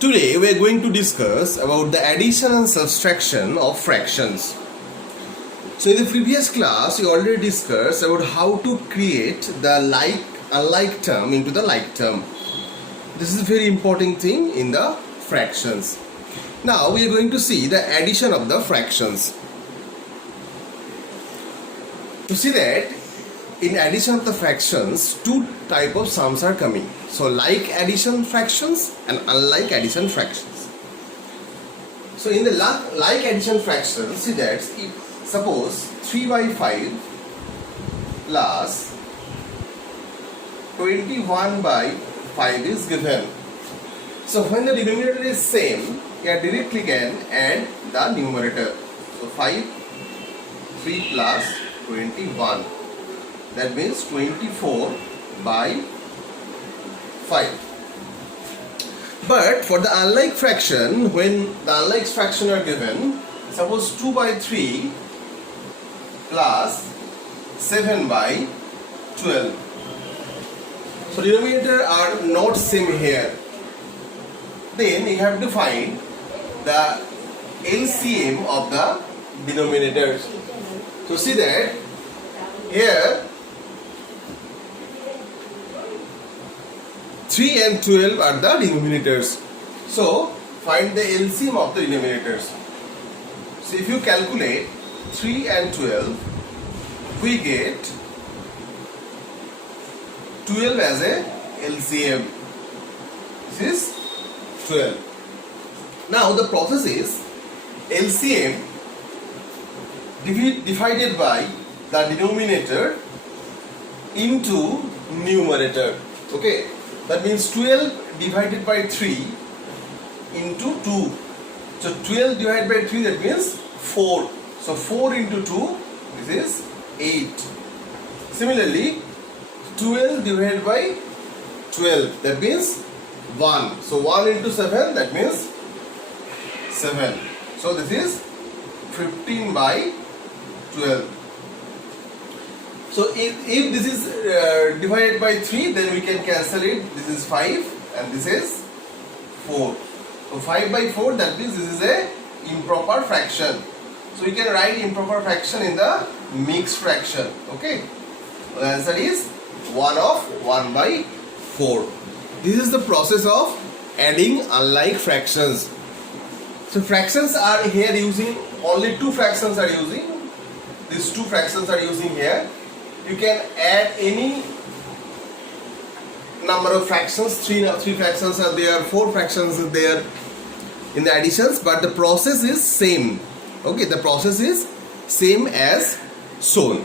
Today we are going to discuss about the addition and subtraction of fractions. So in the previous class we already discussed about how to create the like unlike term into the like term. This is a very important thing in the fractions. Now we are going to see the addition of the fractions. To see that in addition of the fractions, two type of sums are coming. So like addition fractions and unlike addition fractions. So in the like addition fractions, see that if suppose 3 by 5 plus 21 by 5 is given. So when the denominator is same, you directly can add the numerator. So 5, 3 plus 21. That means 24 by 5. But for the unlike fraction, when the unlike fraction are given, suppose 2 by 3 plus 7 by 12. So denominator are not same here. Then you have to find the LCM of the denominators. So see that here 3 and 12 are the denominators. So find the LCM of the denominators. So if you calculate 3 and 12, we get 12 as a LCM. This is 12. Now the process is LCM divided by the denominator into numerator. Okay, that means 12 divided by 3 into 2. So 12 divided by 3, that means 4. So 4 into 2, this is 8. Similarly 12 divided by 12, that means 1. So 1 into 7, that means 7. So this is 15 by 12. So if this is divided by 3, then we can cancel it. This is 5 and this is 4. So 5 by 4, that means this is a improper fraction. So we can write improper fraction in the mixed fraction. Okay. So the answer is 1 by 4. This is the process of adding unlike fractions. So fractions are here using, only two fractions are using. These two fractions are using here. You can add any number of fractions. Three fractions are there, 4 fractions are there in the additions, but the process is same. Okay, the process is same as shown.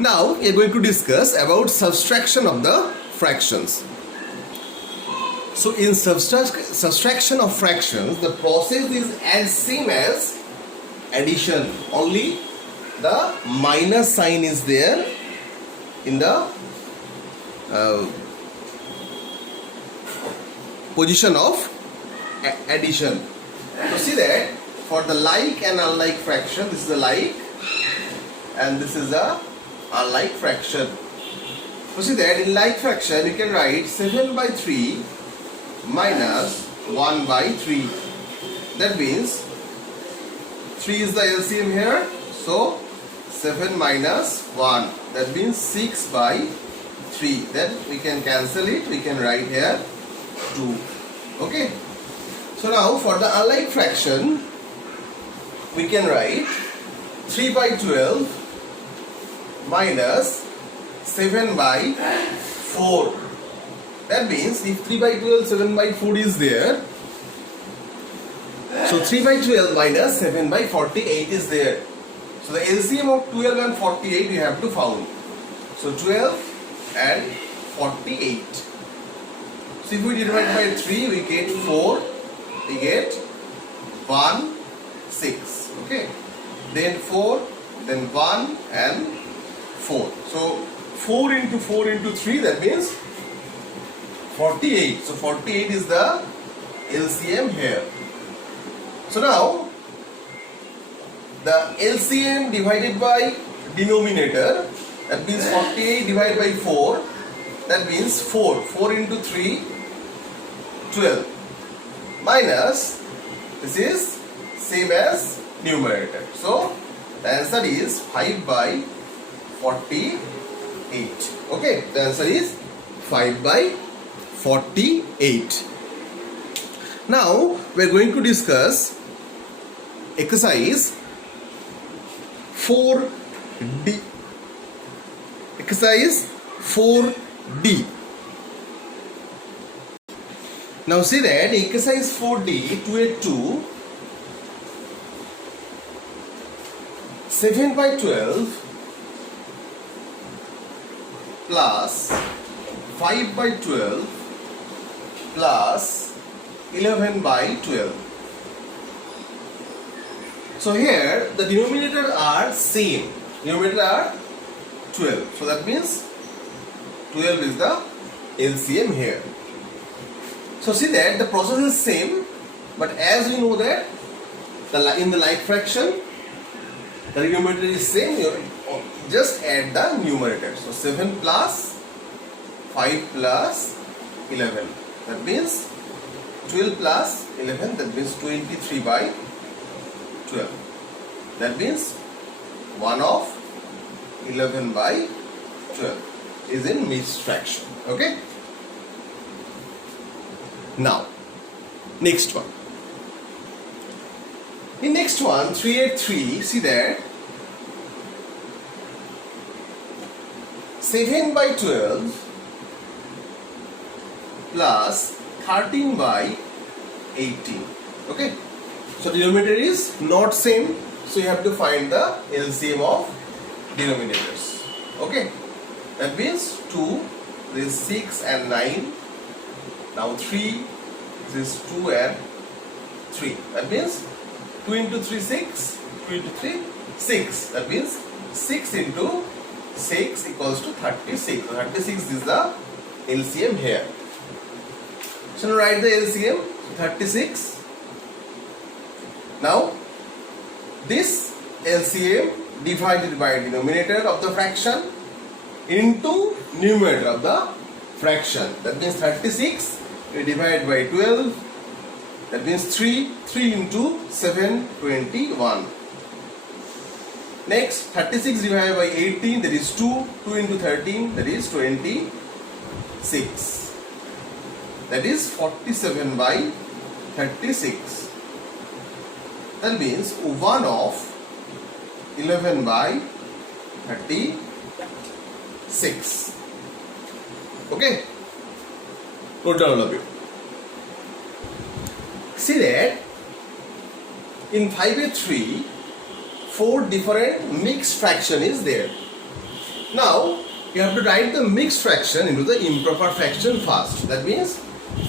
Now we are going to discuss about subtraction of the fractions. So in subtraction of fractions, the process is as same as addition, only the minus sign is there in the position of addition. So see that for the like and unlike fraction, this is the like and this is the unlike fraction. So see that in like fraction you can write 7 by 3 minus 1 by 3. That means 3 is the LCM here. So 7 minus 1, that means 6 by 3. Then we can cancel it. We can write here 2. Okay. So now for the unlike fraction, we can write 3 by 12 minus 7 by 4. That means if 3 by 12, 7 by 4 is there, so 3 by 12 minus 7 by 48 is there. So the LCM of 12 and 48 we have to found. So 12 and 48. So if we divide by 3, we get 4, we get 1, 6. Okay. Then 4, then 1 and 4. So 4 into 4 into 3, that means 48. So 48 is the LCM here. So now the LCM divided by denominator, that means 48 divided by 4, that means 4 into 3, 12 minus, this is same as numerator. So the answer is 5 by 48. Okay, the answer is 5 by 48. Now we are going to discuss exercise 4D. Exercise 4D. Now see that exercise 4D 282, 7 by 12 plus 5 by 12 plus 11 by 12. So here the denominator are same. Denominator are 12. So that means 12 is the LCM here. So see that the process is same, but as we know that in the like fraction the denominator is same, you just add the numerator. So 7 plus 5 plus 11, that means 12 plus 11, that means 23 by 12. That means 1 of 11 by 12 is in mixed fraction. Okay. Now, next one. In next one, 383, see that 7 by 12 plus 13 by 18. Okay. So denominator is not same. So you have to find the LCM of denominators. Okay. That means 2, this is 6 and 9. Now 3, this is 2 and 3. That means 2 into 3, 6. 2 into 3, 6. That means 6 into 6 equals to 36. So 36 is the LCM here. So now write the LCM, 36. Now this LCM divided by denominator of the fraction into numerator of the fraction. That means 36 we divide by 12. That means 3 into 7, 21. Next 36 divided by 18, that is 2. 2 into 13, that is 26. That is 47 by 36. That means 1 of 11 by 36. Okay. Note down all of you. See that in 5A3 4 different mixed fraction is there. Now you have to write the mixed fraction into the improper fraction first. That means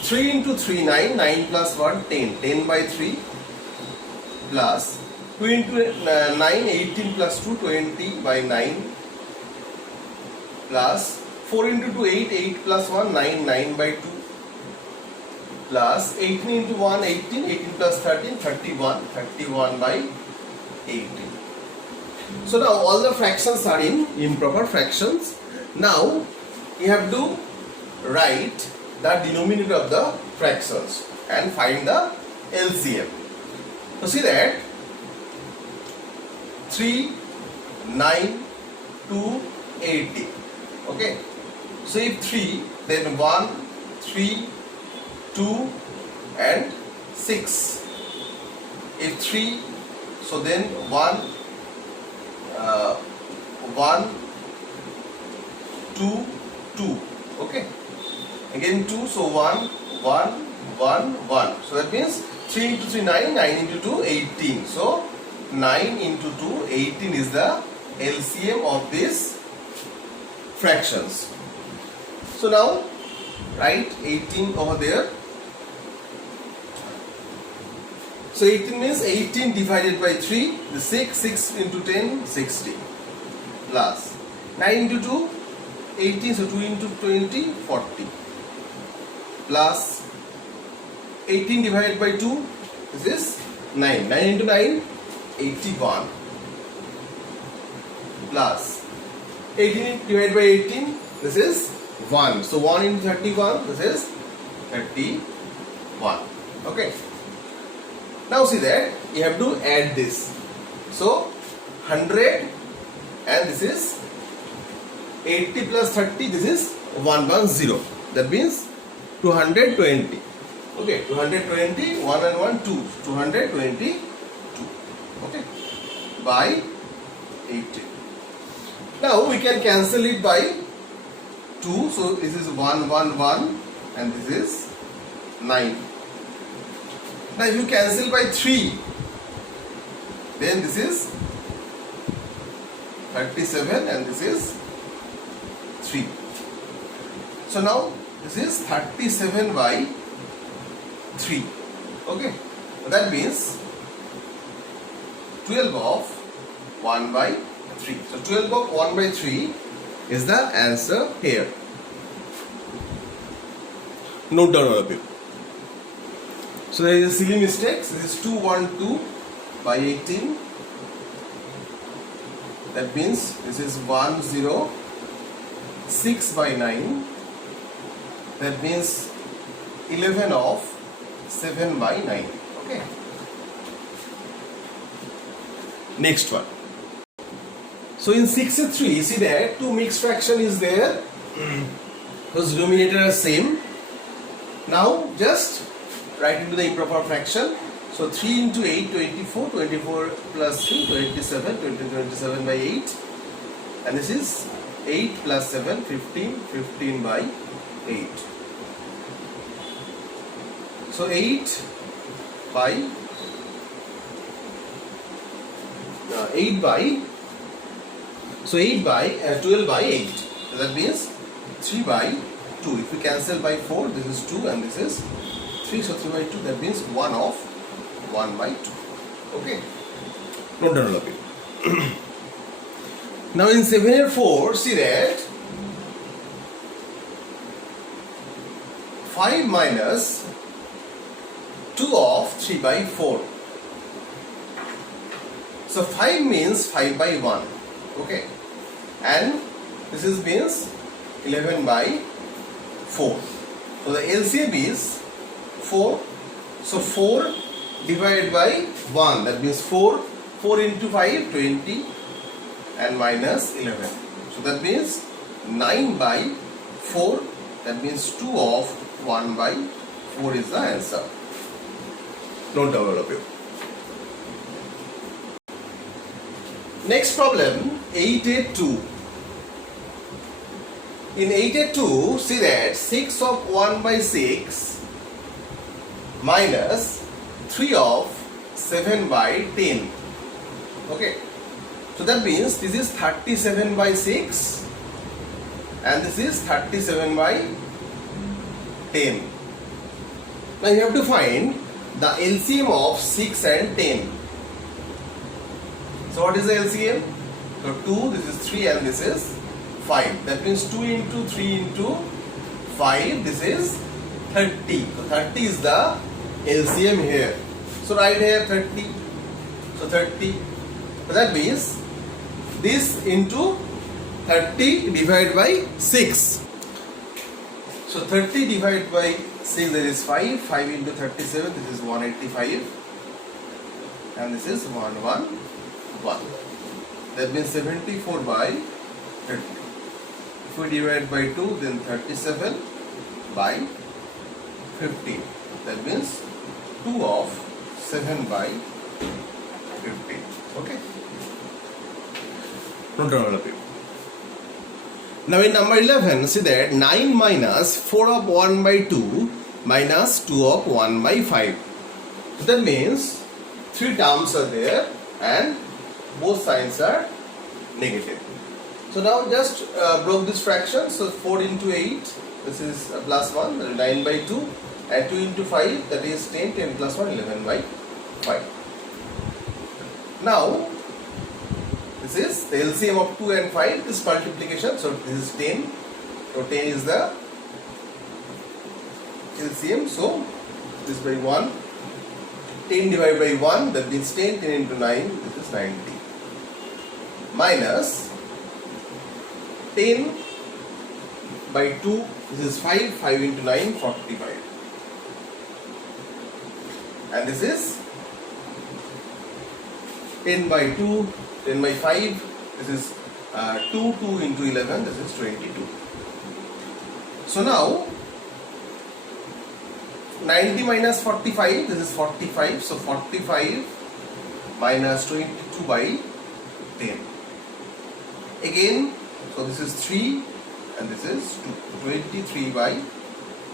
3 into 3, 9, 9 plus 1, 10, 10 by 3 plus 2 into 9, 18 plus 2, 20 by 9 plus 4 into 2, 8, 8 plus 1, 9, 9 by 2 plus 18 into 1, 18, 18 plus 13, 31, 31 by 18. So now all the fractions are in improper fractions. Now you have to write the denominator of the fractions and find the LCM. So see that 3, 9, 2, 80. Okay. So if 3, then 1, 3, 2 and 6. If 3, so then 1, 2, 2. Okay. Again 2, so 1, 1, 1, 1. So that means 3 into 3, 9, 9 into 2, 18. So 9 into 2, 18 is the LCM of these fractions. So now write 18 over there. So 18 means 18 divided by 3, the 6, 6 into 10, 60 plus 9 into 2, 18, so 2 into 20, 40 plus 18 divided by 2, this is 9, 9 into 9, 81 plus 18 divided by 18, this is 1, so 1 into 31, this is 31. 1. Okay. Now see that you have to add this. So 100 and this is 80 plus 30, this is 110. That means 220. Okay, 220, 1 and 1, 2. 222. Okay, by 80. Now we can cancel it by 2. So this is 1, 1, 1 and this is 9. Now if you cancel by 3, then this is 37 and this is 3. So now this is 37 by 3. Okay, that means 12 of 1 by 3. So 12 of 1 by 3 is the answer here. Note down all of you. So there is a silly mistake. So this is 212 by 18. That means this is 106 by 9. That means 11 of 7 by 9. Okay. Next one. So in 63, see there, two mixed fraction is there. Those denominator are same. Now just write into the improper fraction. So 3 into 8, 24, 24 plus 3, 27, 27 by 8. And this is 8 plus 7, 15, 15 by 8. So 8 by 12 by 8. So that means 3 by 2. If we cancel by 4, this is 2 and this is 3. So 3 by 2, that means 1 of 1 by 2. Okay. Note down all of it. Now in 704, see that 5 minus 2 of 3 by 4. So 5 means 5 by 1. Okay. And this is means 11 by 4. So the LCM is 4. So 4 divided by 1. That means 4. 4 into 5, 20 and minus 11. So that means 9 by 4. That means 2 of 1 by 4 is the answer. Note down all of you. Next problem, 882. In 882, see that 6 of 1 by 6 minus 3 of 7 by 10. Okay. So that means this is 37 by 6 and this is 37 by 10. Now you have to find the LCM of 6 and 10. So what is the LCM? So 2, this is 3 and this is 5. That means 2 into 3 into 5, this is 30. So 30 is the LCM here. So write here 30. So 30. So that means this into 30 divided by 6. So 30 divided by 6, there is 5. 5 into 37, this is 185. And this is 111. That means 74 by 30. If we divide by 2, then 37 by 15. That means 2 of 7 by 15. Okay. Note down all of you. Now in number 11, see that 9 minus 4 of 1 by 2 minus 2 of 1 by 5. That means 3 terms are there and both signs are negative. So now just broke this fraction. So 4 into 8, this is plus 1, that is 9 by 2. And 2 into 5, that is 10, 10 plus 1, 11 by 5. Now, this is the LCM of 2 and 5, this multiplication. So this is 10. So 10 is the LCM. So this by 1. 10 divided by 1, that means 10. 10 into 9, this is 90. Minus 10 by 2, this is 5. 5 into 9, 45. and this is 10 by 2, 10 by 5, this is 2 into 11, this is 22. So now 90 minus 45, this is 45, so 45 minus 22 by 10. Again, so this is 3 and this is 2, 23 by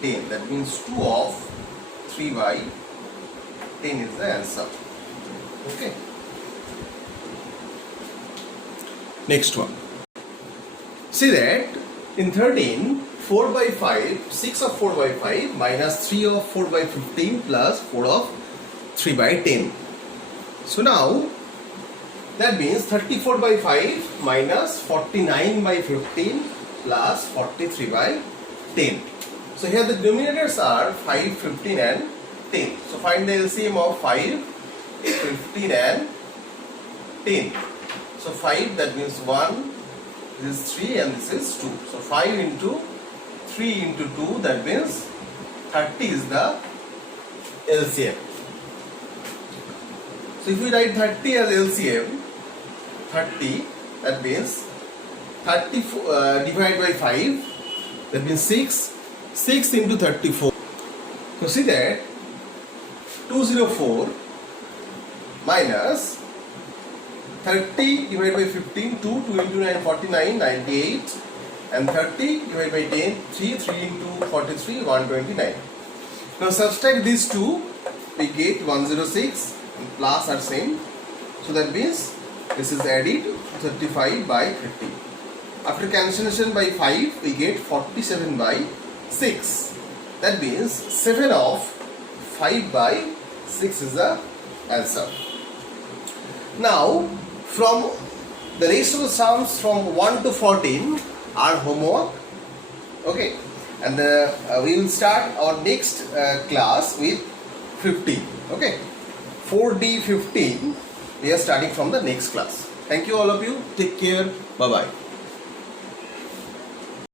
10, that means 2 of 3 by 10 is the answer. Okay. Next one. See that in 13, 4 by 5, 6 of 4 by 5 minus 3 of 4 by 15 plus 4 of 3 by 10. So now that means 34 by 5 minus 49 by 15 plus 43 by 10. So here the denominators are 5, 15 and 10. So find the LCM of 5, 15 and 10. So 5, that means 1, this is 3 and this is 2. So 5 into 3 into 2, that means 30 is the LCM. So if we write 30 as LCM, 30, that means 30 divided by 5, that means 6 into 34. So see that 204 minus 30 divided by 15, 2 into 9, 49, 98, and 30 divided by 10, 3 into 43, 129. Now subtract these two, we get 106, and plus are same. So that means this is added 35 by 30. After cancellation by 5, we get 47 by 6. That means 7 of 5 by 6 is the answer. Now, from the rest of the sums from 1 to 14 are homework. Okay, and we will start our next class with 15. Okay, 4D 15. We are starting from the next class. Thank you all of you. Take care. Bye bye.